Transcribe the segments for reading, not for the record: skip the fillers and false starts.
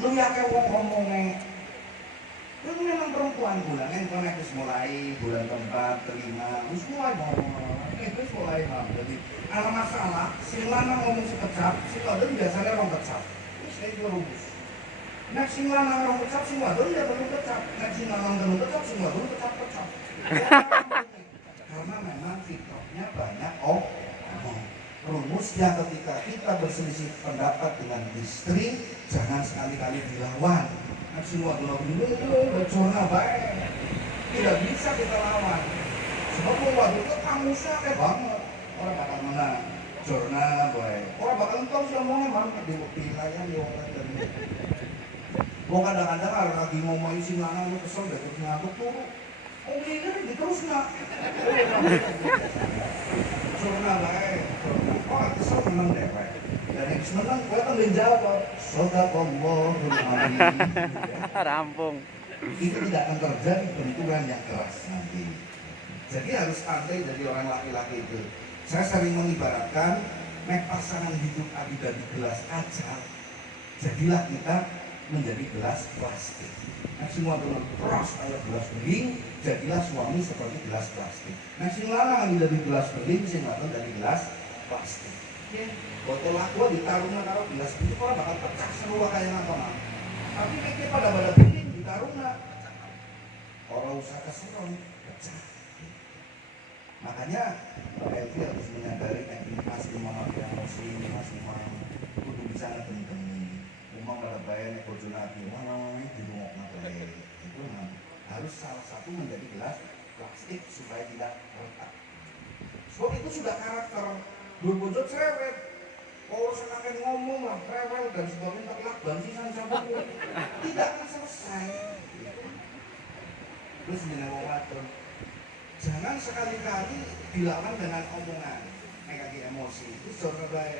lu ya kayak wong ngomongnya itu memang perempuan bulan kan wis mulai bulan keempat, kelima, wis mulai ngomong, wis mulai ngomong. Jadi ada masalah, si lanang ngomong sekecap, si wadon biasanya rong kecap. Wis kayak itu rumus. Nek si lanang rong kecap, si wadon ya perlu kecap. Nek si lanang perlu kecap, si wadon kecap-kecap. Karena memang fitrahnya banyak ngomong. Rumusnya ketika kita berselisih pendapat dengan istri, jangan sekali-kali dilawan. Semua dulu bercorna baik, tidak bisa kita lawan. Sebab waktu itu kamusnya kayak banget, orang bakal menang. Corna baik, orang bakal tahu semuanya banget di wilayah di orang dan gua kadang-kadang kalau lagi ngomongin si lanang lu kesel deh, terus ngantuk tuh. Oh ini terus nggak? Corna baik, oh kesel menang deh baik. Dan yang seneng gue kan menjawab Shadaqallahul Adzim. Rampung. Itu tidak akan terjadi benturan yang keras nanti. Jadi harus santai dari orang laki-laki itu. Saya sering mengibaratkan nek pasangan hidup ada di gelas kaca, jadilah kita menjadi gelas plastik. Nek semua dengan keras kayak gelas beling, jadilah suami seperti gelas plastik. Nek sing lanang ada di gelas beling, sing wadon dari gelas plastik. Botol aqua ditaruhnya karo gelas itu orang bakal pecah semua kayak apa mah. Tapi kita pada beling ditaruhnya orang usaha keseron pecah. Makanya Elvi harus menyadari kayak ini masih mau yang muslim masih mau kudu bisa ngeten umum pada bayar bojo nabi mana di rumah nabi itu memang harus salah satu menjadi gelas plastik supaya tidak retak. Sebab itu sudah karakter dua bojo cerewet. Oh semakin ngomong lah, rewel dan sebagainya terlak bansisan sama tidak akan selesai. Terus menewawatun. Jangan sekali-kali dilawan dengan omongan, kayak emosi. Itu saudara.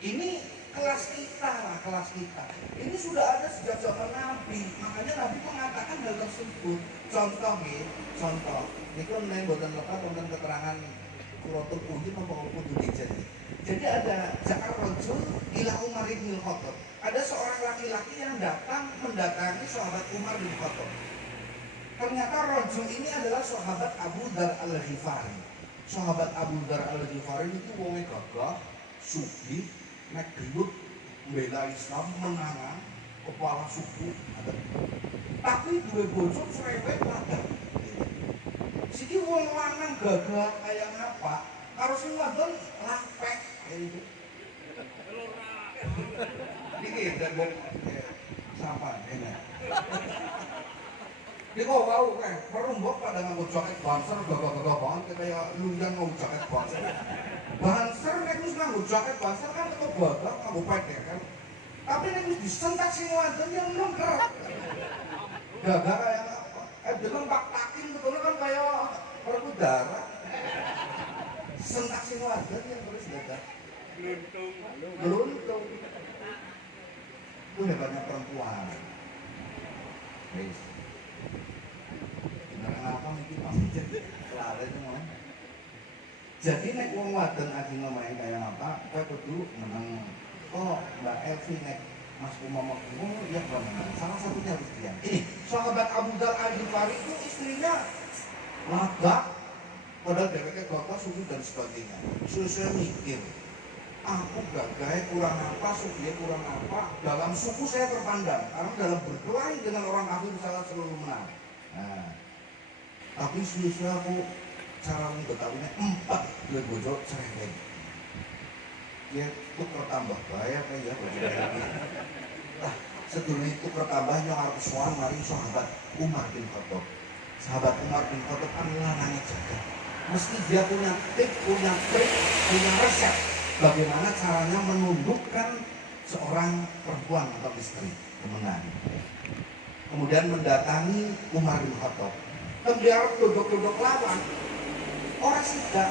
Ini kelas kita lah, kelas kita. Ini sudah ada sejak zaman Nabi. Makanya Nabi mengatakan hal tersebut. Contoh nih, contoh. Ini kan menaik buatan lepas tentang keterangan Suratul Ujud atau Kudu dijadi. Jadi ada Zakar Rajul ila Umar bin Khattab. Ada seorang laki-laki yang datang mendatangi sahabat Umar bin Khattab. Ternyata Rajul ini adalah sahabat Abu Dar al-Ghifari. Sahabat Abu Dar al-Ghifari itu wonge gagah, sugih, nek gelut, membela Islam, menangan, kepala suku ada. Tapi dua bojo cerewet ladang. Siki wong lanang gagah kayak ngapa? Karo sing wadon lapek gitu. Iki dan sampah enak. Dia kok tahu kan, perumbok pada nganggo jaket banser gagah-gagah banget kayak lunjang nganggo jaket banser. Banser nek wis nganggo jaket banser kan tetep gagah nganggo pendek kan. Tapi nek wis disentak sing wadon yang lengker. Gagah kayak apa? Deleng Pak Takin betul kan kayak perkudara. Sentak sing wadon yang terus gagah. Geluntung. Itu hebatnya perempuan. Guys. Kenapa mungkin pasti jadi lari semua. Jadi nek wong wadon adi ngomongin kayak apa, kowe kudu meneng. Oh, Mbak Elvi nek Mas Umar ya menang. Salah satunya harus dia. Ini sahabat Abu Dar al-Ghifari itu istrinya lagak, padahal dekatnya bapak suku dan sebagainya. Saya mikir, aku gagahnya kurang apa, sukunya kurang apa. Dalam suku saya terpandang, karena dalam berkelahi dengan orang kafir salah selalu menang. Nah, tapi sudah aku cara mengetahuinya 4 bulan bojo cerewet. Dia tuker tambah bayar kayak ya bojo lagi. Nah, setelah itu pertambahnya harus soal mari sahabat Umar bin Khattab. Sahabat Umar bin Khattab kan lanangnya jaga. Meski dia punya trik, punya resep bagaimana caranya menundukkan seorang perempuan atau istri kemenangan. Kemudian mendatangi Umar bin Khattab. Kemudian duduk-duduk lawan. Orang tidak,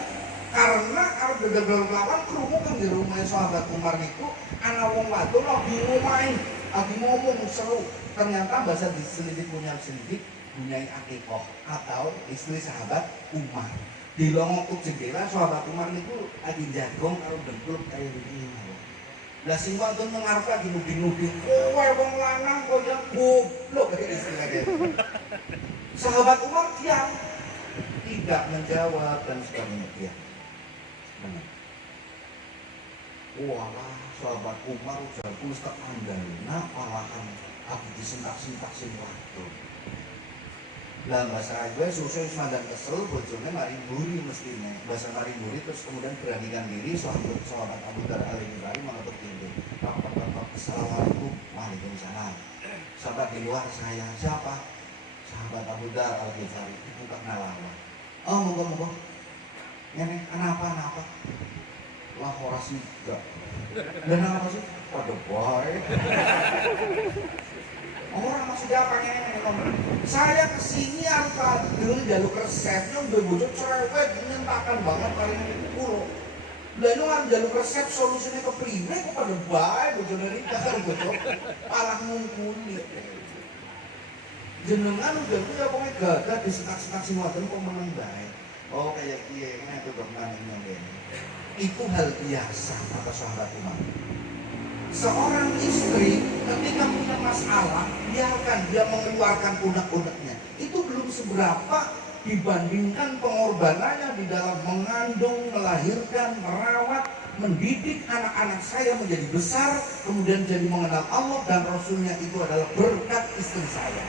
karena kalau duduk-duduk lawan kerumunan di rumah sahabat Umar itu anak wong wadon lagi ngomain, lagi ngomong seru. Ternyata bahasa diselidik punya selidik punya Akikoh atau istri sahabat Umar. Di longok jendela sahabat Umar itu lagi jagong kalau dengkul kayak begini. Lah sing wonten ngarep lagi nuding-nuding, kowe wong lanang kok ya goblok kayak istilahnya. Sahabat Umar diam, tidak menjawab dan sebagainya dia. Wah, sahabat Umar ujar kulis tak andalna olahan aku disentak-sentak sing waktu. Lah bahasa gue susu semandan kesel bojone mari mburi mestine. Bahasa mari mburi terus kemudian beranikan diri sahabat Abu Dar Al-Ghifari mengetuk pintu. Assalamualaikum. Waalaikumsalam. Sahabat di luar saya siapa? Sahabat Abu Dar Al-Ghifari. Itu tak nalawa. Oh monggo. Nenek kenapa? Lah ora sih enggak. Dan apa sih? Pada baik. Orang maksudnya apa ngomong? Saya kesini apa dulu jalur resepnya udah bocor cerewet nyentakkan banget kali ini pulau. Dan itu kan jalur resep solusinya ke priwe kok pada baik bocor dari kan bocor palah ngungkuli. Jenengan udah punya pokoknya gagah di setak-setak si waden kok menang baik. Oh kayak kiai itu bermain ini. Itu hal biasa kata sahabat Umar. Seorang istri ketika punya masalah, biarkan dia mengeluarkan unek-uneknya. Itu belum seberapa dibandingkan pengorbanannya di dalam mengandung, melahirkan, merawat, mendidik anak-anak saya menjadi besar, kemudian jadi mengenal Allah dan Rasulnya. Itu adalah berkat istri saya.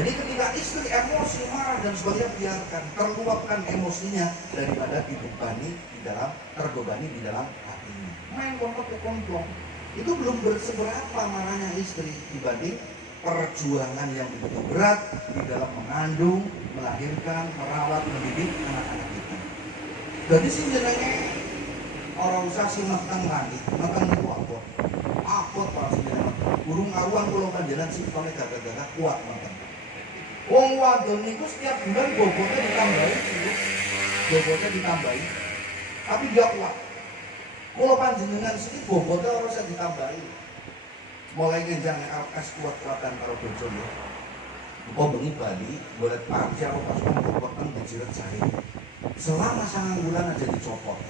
Jadi ketika istri emosi, marah dan sebagainya, biarkan, terluapkan emosinya daripada terbebani di dalam hatinya. Main kontok-kontok. Itu belum seberapa marahnya istri dibanding perjuangan yang begitu berat di dalam mengandung, melahirkan, merawat, mendidik anak-anak kita. Jadi sebenarnya orang usah sih matang lagi, matang itu apa para sebenarnya burung aruan pulau panjalan sih kalau gagah-gagah kuat matang. Wong wadon itu setiap bulan bobotnya ditambahin, tapi dia kuat. Kalau panjenengan sini bobotnya harus ditambahi. Mulai ngenjang es kuat-kuatan karo bojo ya. Kok bengi bali, boleh panjang pas kuat-kuatan dijiret saya. Selama 9 bulan aja dicopot.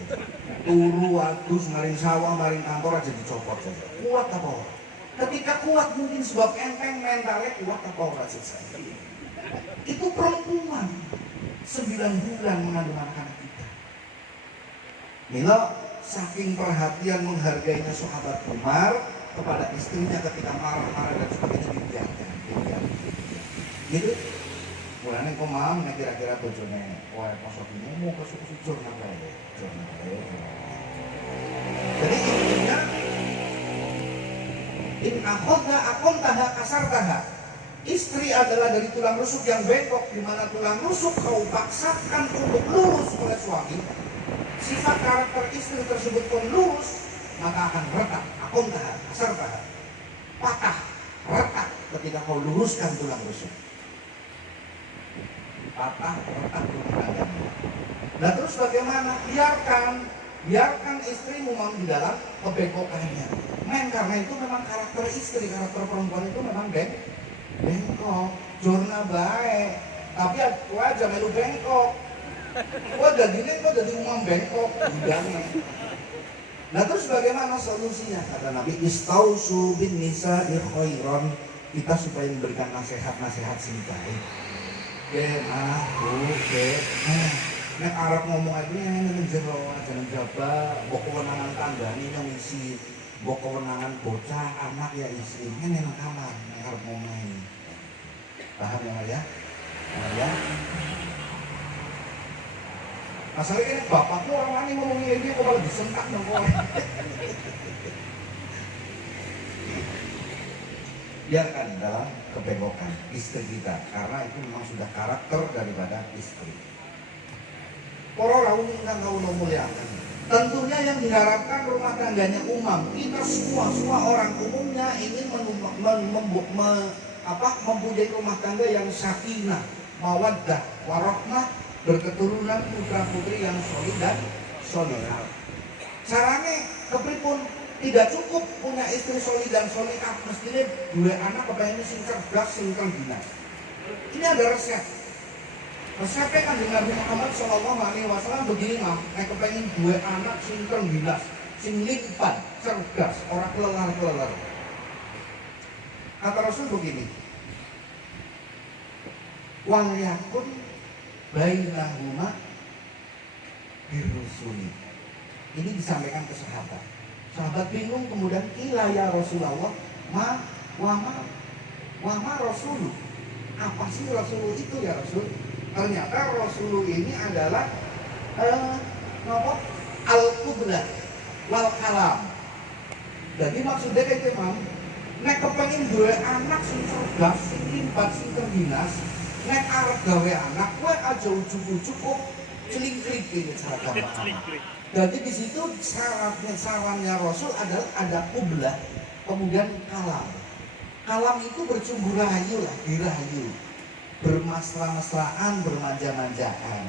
Turu adus maring sawah maring kantor aja dicopot saja. Kuat apa ora? Ketika kuat mungkin sebab enteng mentalnya kuat apa ora selesai. Itu perempuan 9 bulan mengandung anak-anak kita. Mila saking perhatian menghargainya sahabat Umar kepada istrinya ketika marah-marah dan sebagainya dibiarkan. Gitu. Mulane kok mam nek kira-kira bojone wae posok ngomong ke suku-suku napa. Jadi intinya in akhadha aqamtaha kasartaha. Istri adalah dari tulang rusuk yang bengkok, di mana tulang rusuk kau paksakan untuk lurus oleh suami. Sifat karakter istri tersebut pun lurus, maka akan retak, kasartaha, patah, retak ketika kau luruskan tulang rusuk. Patah, retak tulang rusuk. Nah terus bagaimana? Biarkan istrimu memang di dalam kebengkokannya. Karena itu memang karakter istri, karakter perempuan itu memang bengkok, jorna baik, tapi aku aja melu bengkok. Kok jadi umum bengkok, jangan. Nah terus bagaimana solusinya? Kata Nabi, istausu bin nisa'i khairan. Kita supaya memberikan nasihat-nasihat sing baik. Nek Arab ngomong aja yang jero aja njaba, mbok kewenangan tanggane yang isi, mbok kewenangan bocah anak ya istri. Ini nang kamar, nek Arab ngomong. Paham ya? Ya. Masalahnya ini bapakmu orang lain ngomongin ini kok malah disentak dong kok. Biarkan dalam kebengkokan istri kita, karena itu memang sudah karakter daripada istri. Para rawuh ingkang kawula mulyakaken. Tentunya yang diharapkan rumah tangganya umam. Kita semua orang umumnya ingin mempunyai rumah tangga yang sakinah, mawaddah, warahmah, berketurunan putra-putri yang solid dan solihah. Caranya kepripun? Tidak cukup punya istri solid dan solihah, mestinya 2 anak kepengen sing cerdas, sing dinas. Ini ada resep. Resepnya kan di Nabi Muhammad SAW begini, nek kepengen 2 anak sing dinas, sing limpan, cerdas, orang kelelar-kelelar. Kata Rasul begini, wal yakun bainahuma birrusuli. Ini disampaikan ke sahabat. Sahabat bingung, kemudian ila ya Rasulullah, wa ma rasulu. Apa sih Rasul itu ya Rasul? Ternyata Rasul ini adalah al-qiblah wal kalam. Jadi maksudnya kayak Mam, nek kepengin duwe anak sing cerdas, sing limbat, sing terdinas, nek arep gawe anak, kowe aja ujug-ujug kok celing-celing iki cara gampang. Jadi di situ sarannya Rasul adalah ada qiblah, kemudian kalam. Kalam itu bercumbu rayu lah, dirayu, bermesra-mesraan, bermanja-manjaan.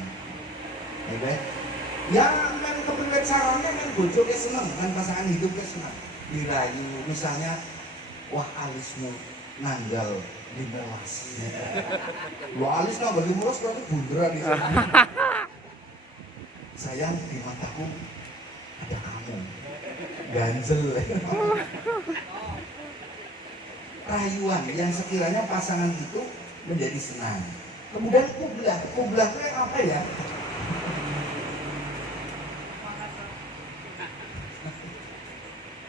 Ya, yang men kepengen sarannya men bojone seneng, kan pasangan hidupnya seneng. Dirayu, misalnya, wah alismu nanggal di melas. Wah alis nanggal di melas berarti bunderan di sana. Sayang, di mataku ada kamu, ganjel. Rayuan yang sekiranya pasangan itu menjadi senang. Kemudian qiblah itu apa ya?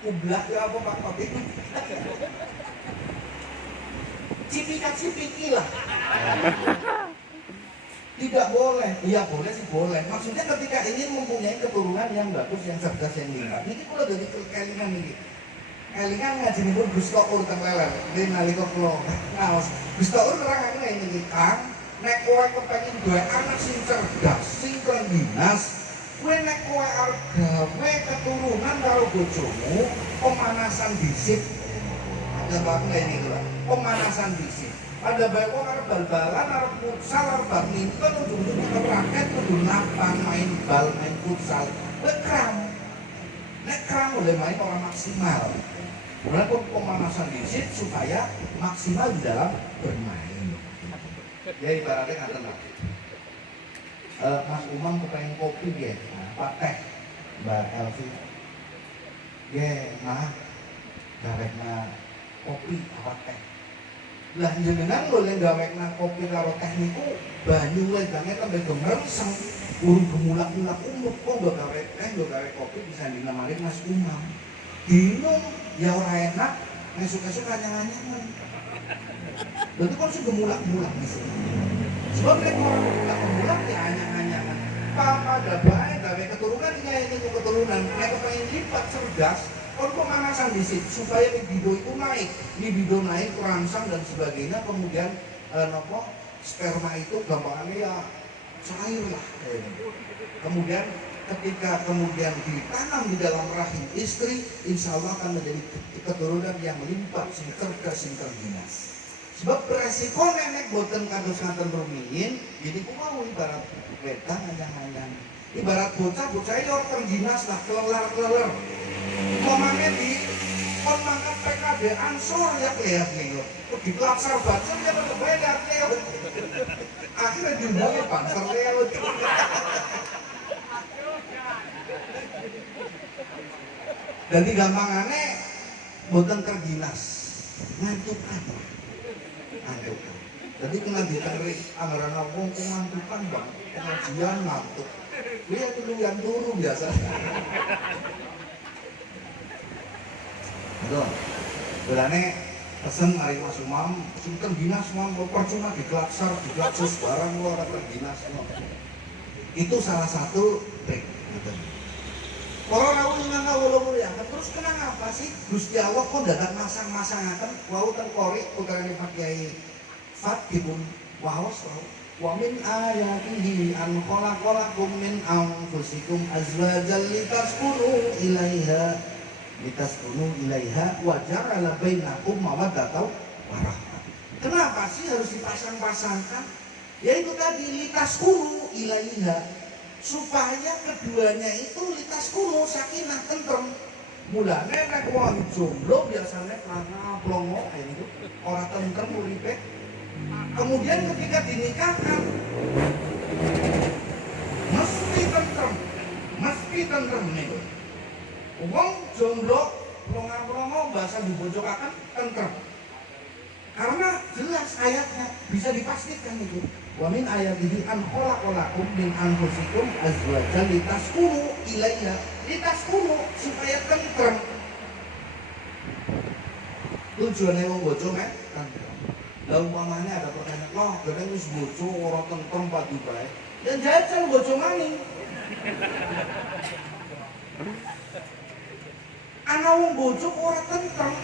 Qiblah itu apa Pak Topik? Cipika-cipiki lah. Tidak boleh, iya boleh sih boleh. Maksudnya ketika ingin mempunyai keturunan yang bagus, yang cerdas, yang limbat. Ini kalau dari kelingan ini. Kelingan ngaji pun Gus Tour teng leler. Dia nalika kula ngaos. Gus Tour nerangake ngene iki, Kang, nek kowe kepengin duwe anak sing cerdas, sing terdinas, kowe nek kowe arep gawe keturunan karo bojomu, pemanasan dhisik. Ada baku ngene iki lho. Pemanasan dhisik. Ada baik kok arep bal-balan, arep futsal, arep badminton, ujung-ujung kita raket, kudu napang, main bal, main futsal. Kram. Nek kram boleh main orang maksimal. Kemudian pemanasan dhisik supaya maksimal di dalam bermain. Ya ibaratnya ngaten lah. Mas Umam kepengen kopi ya, Pak Teh, Mbak Elvi. Ya, nah, garekna kopi apa teh. Lah jenengan boleh gawekna kopi karo teh niku banyu wae banget tambah gemerseng. Urung gemulak-mulak umuk kok gak gawe teh, gak gawe kopi bisa dinamarin Mas Umam. Bingung, ya ora enak, nek suka-suka nyang-nyangan. Berarti kok sih gemulak-mulak di sini. Sebab nek orang gemulak ya anyang-anyangan. Papa ada baik gawe keturunan ini keturunan. Nek kepengin lipat cerdas, kon pemanasan di situ supaya libido itu naik. Libido naik, rangsang dan sebagainya, kemudian sperma itu gampangannya ya cair lah. Kemudian ketika kemudian ditanam di dalam rahim istri, insya Allah akan menjadi keturunan yang limpat, sing cerdas, sing terdinas. Sebab beresiko nenek boten kados ngaten rumiyin, jadi kumaha ibarat wetan anyang-anyang. Ibarat bocah-bocah yo terdinas lah, kelelar-kelelar. Momane di kon mangkat PKB Ansor ya lihat nih yo. Di Laksar Banser ya beda ya. Akhirnya jumlahnya Banser lewat. Jadi gampangannya boten terginas, ngantukan. Jadi kena ditarik anggaran wong ngantukan bang, pengajian ngantuk. Dia dulu yang turu biasa. Betul. Belane pesen mari Mas Umam, sing terginas Mam, percuma diklaksar, diklaksus barang lo ora terginas. Itu salah satu trik. Para rawuh nang kawula ya, terus kenapa sih Gusti Allah kok dadak masang-masangaken wau teng qori utarane Pak Kiai Fatihun waos wa min ayatihi an khalaqalakum min anfusikum azwajan litaskunu ilaiha wa ja'ala bainakum mawaddatan wa rahmah. Kenapa sih harus dipasang-pasangkan? Ya itu tadi litaskunu ilaiha, supaya keduanya itu litaskunu sakinah tentrem. Mulane nek wong jomblo biasanya karena plongo kayak gitu, ora tentrem uripe. Kemudian ketika dinikahkan mesti tentrem nih. Wong jomblo mau bahasa dibojokaken tentrem. Karena jelas ayatnya bisa dipastikan itu. Wa min ayatihi an khalaqalakum min anfusikum azwajan litaskunu ilaiha. Litaskunu supaya tentrem. Tujuannya wong bojo kan tentrem. Lah umpamanya ada pertanyaan, "Loh, gedeng wis bojo ora tentrem padu bae." Ya jajal bojo maning. Ana wong bojo ora tentrem.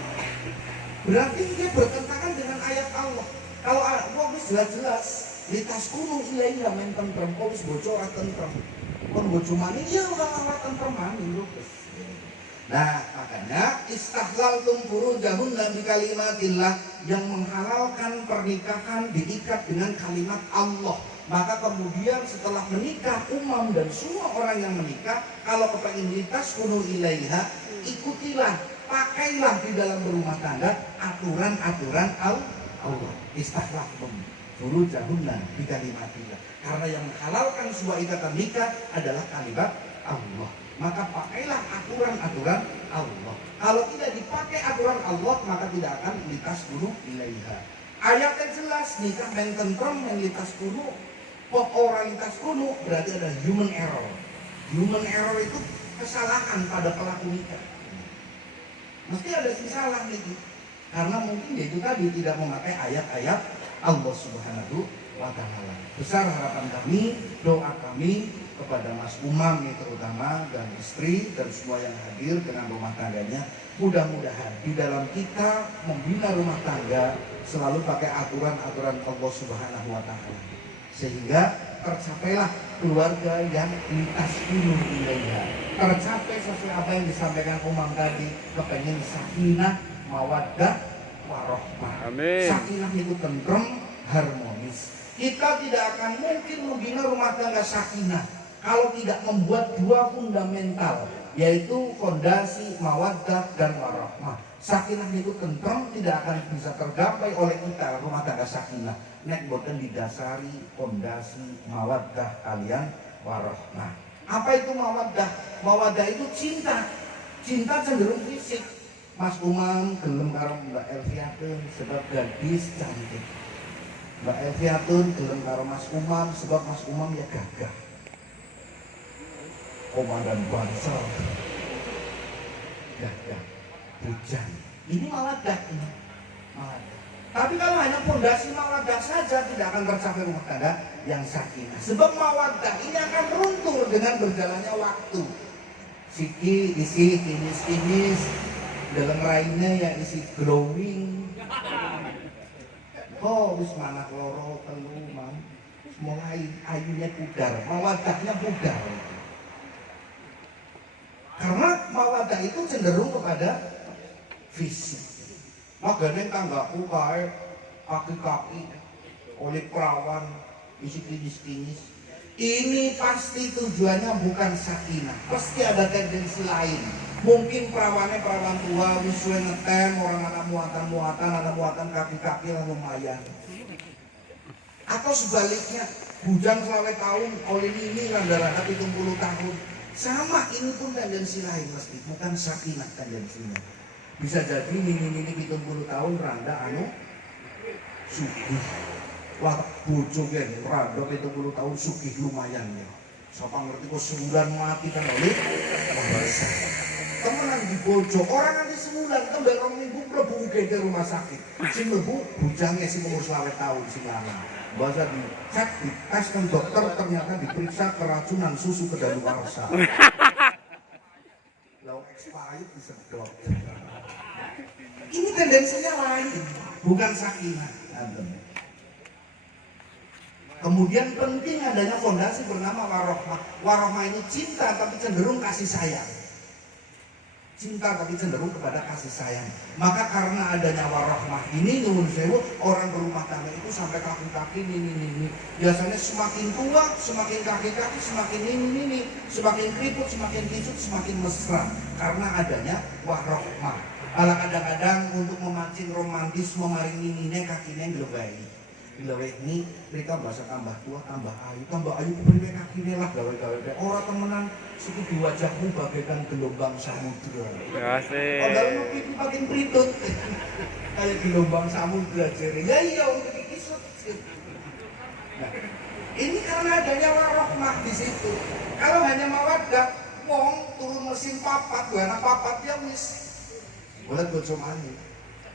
Berarti dia bertentangan dengan ayat Allah. Kalau wong wis jelas-jelas litaskunu ilaiha men tentrem, kok wis bojo ora tentrem. Kon bojo maning ya ora tentrem maning lho. Nah, makanya istahlaltum furujahunna bi kalimatillah, yang menghalalkan pernikahan diikat dengan kalimat Allah. Maka kemudian setelah menikah, umam dan semua orang yang menikah, kalau kepengin litaskunu ilaiha, ikutilah, pakailah di dalam berumah tangga aturan-aturan Allah. Istahlaltum furujahunna bi kalimatillah. Karena yang menghalalkan sebuah ikatan nikah adalah kalimat Allah. Maka pakailah aturan-aturan Allah. Kalau tidak dipakai aturan Allah, maka tidak akan litaskunu ilaiha. Ayatnya jelas, nikah men tentrem men litaskunu. Kok orang litaskunu berarti ada human error. Human error itu kesalahan pada pelaku nikah. Mesti ada sih salah nih. Karena mungkin dia itu tadi tidak memakai ayat-ayat Allah Subhanahu wa Ta'ala. Besar harapan kami, doa kami kepada Mas Umam terutama dan istri dan semua yang hadir dengan rumah tangganya, mudah-mudahan di dalam kita membina rumah tangga selalu pakai aturan-aturan Allah Subhanahu wa Ta'ala, sehingga tercapailah keluarga yang litaskunu ilaiha. Tercapai sesuai apa yang disampaikan Umam tadi, kepengen sakinah, mawaddah, warahmah. Amin. Sakinah itu tentrem, harmonis. Kita tidak akan mungkin membina rumah tangga sakinah kalau tidak membuat dua fundamental, yaitu fondasi mawaddah dan warahmah. Sakinah itu tentrem tidak akan bisa tergapai oleh kita rumah tangga sakinah nek boten didasari fondasi mawaddah kalian warahmah. Apa itu mawaddah? Mawaddah itu cinta. Cinta cenderung fisik. Mas Umam gelem karo Mbak Elviatun sebab gadis cantik. Mbak Elviatun gelem karo Mas Umam sebab Mas Umam ya gagah. Komandan bangsa gagah hujan. Ini mawaddah ini. Mawaddah. Tapi kalau hanya fondasi mawaddah saja tidak akan tercapai rumah tangga yang sakinah. Sebab mawaddah ini akan runtuh dengan berjalannya waktu. Siki isi kinis-kinis, dalam rainnya ya isi glowing. Oh, wis manak loro telu man. Mulai ayunya pudar, mawaddahnya pudar. Karena mawaddah itu cenderung kepada fisik. Makanya tanggaku kayak kaki-kaki oleh perawan isi kinis-kinis. Ini pasti tujuannya bukan sakinah. Pasti ada tendensi lain. Mungkin perawannya perawan tua, wisuwe ngetem, orang anak muatan kaki-kaki lah lumayan. Atau sebaliknya, bujang selawet tahun, oleh ini randa-randa 70 tahun. Sama, ini pun tendensi lain mesti, bukan sakinah tendensinya. Bisa jadi ini 70 tahun randa sugih. Wah, bojo kan randa 70 tahun sugih lumayan ya. Siapa ngerti kok sebulan mati kan oleh bahasa. Temenan di bojo, orang nanti sebulan tembak 2 minggu mlebu ke rumah sakit. Sing mlebu bujangnya sing umur 20 tahun sing lanang. Bahasa dicek, dites kan dokter ternyata diperiksa keracunan susu kedaluarsa. Lalu expired disedot. Ini tendensinya lain, bukan sakinah. Kemudian penting adanya fondasi bernama warahmah. Warahmah ini cinta tapi cenderung kasih sayang. Cinta tapi cenderung kepada kasih sayang. Maka karena adanya warahmah ini, nuwun sewu, orang berumah tangga itu sampai kaki-kaki ini. Biasanya semakin tua, semakin kaki-kaki, semakin ini, semakin keriput, semakin kisut, semakin mesra. Karena adanya warahmah. Kalau kadang-kadang untuk memancing romantis, memaring ini kakinya yang lebay. dilewengi mereka bahasa tambah tua tambah ayu beri kakine lah gawe-gawe ora temenan sekudu wajahmu bagaikan gelombang samudra. Asik. Padahal lu itu makin peritut kayak gelombang samudra jere. Ya iya untuk dikisut. Nah, ini karena adanya warohmah di situ. Kalau hanya mawaddah, wong turun mesin papat, dua anak papat ya wis. Boleh bojo maneh.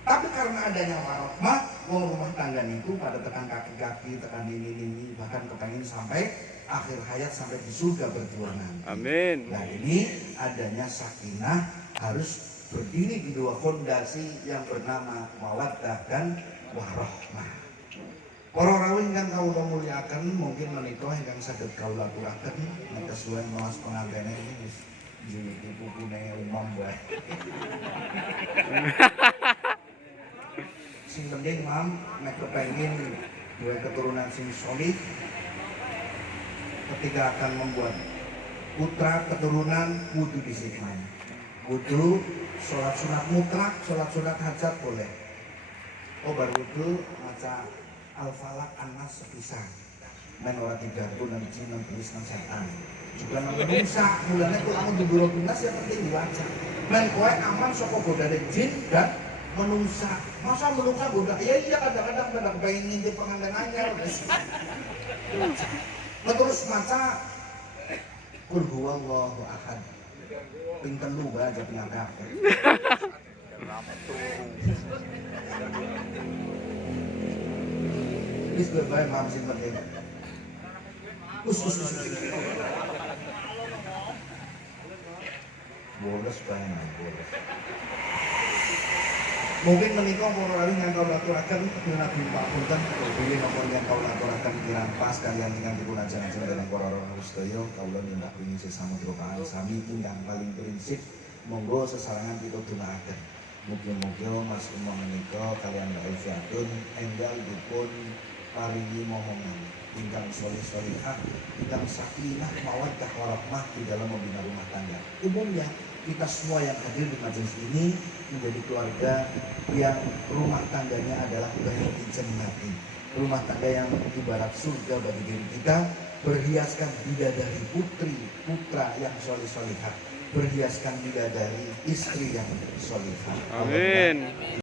Tapi karena adanya warohmah, wong rumah tangga itu pada tekan kaki-kaki, tekan ini, bahkan kepengen sampai akhir hayat sampai di surga berdua nanti. Amin. Nah ini adanya sakinah harus berdiri di dua fondasi yang bernama mawaddah dan warohmah. Para rawuh ingkang kawula mulyakaken mungkin menika ingkang saged kawula aturaken kesuwen maos pengantene iki wis njuwiti pupune umam wae. Sing penting mam nek kepengin duwe keturunan sing solid ketika akan membuat putra keturunan kudu disiplin. Kudu sholat sunat mutlak, sholat sunat hajat boleh. Oh baru wudu maca al-falaq an-nas sepisan. Men ora diganggu nang jin nang iblis nang setan. Juga nang menungsa, mulane kok lamun diburu nas yang penting diwaca. Men kowe aman saka godane jin dan menungsa. Masa menungsa goda? Ya iya kadang-kadang pada pengen ngintip pengantin anyar. Terus maca Qul huwallahu ahad. Ping telu bae aja ping akeh. Wis bae mam sing penting. Us. Bolos bae bolos. Mungkin menikah para rawuh yang kau aturaken Nabi papunten bilih napa yang kau aturaken kirang pas kalian ingkang dipun ajeng-ajeng dening para rawuh sedaya kawula nyembah pingi sesamudra kaan sami ingkang paling prinsip monggo sesarengan kita gunakaken. Mugi-mugi Mas Umam menika kalian Mbak Elviatun enggal dipun paringi momongan ingkang soleh-solehah, ingkang sakinah mawaddah warahmah di dalam membina rumah tangga. Umumnya kita semua yang hadir di majelis ini menjadi keluarga yang rumah tangganya adalah baiti jannati, rumah tangga yang ibarat surga bagi diri kita, berhiaskan bidadari putra yang soleh-solehah, berhiaskan bidadari istri yang solehah. Amin.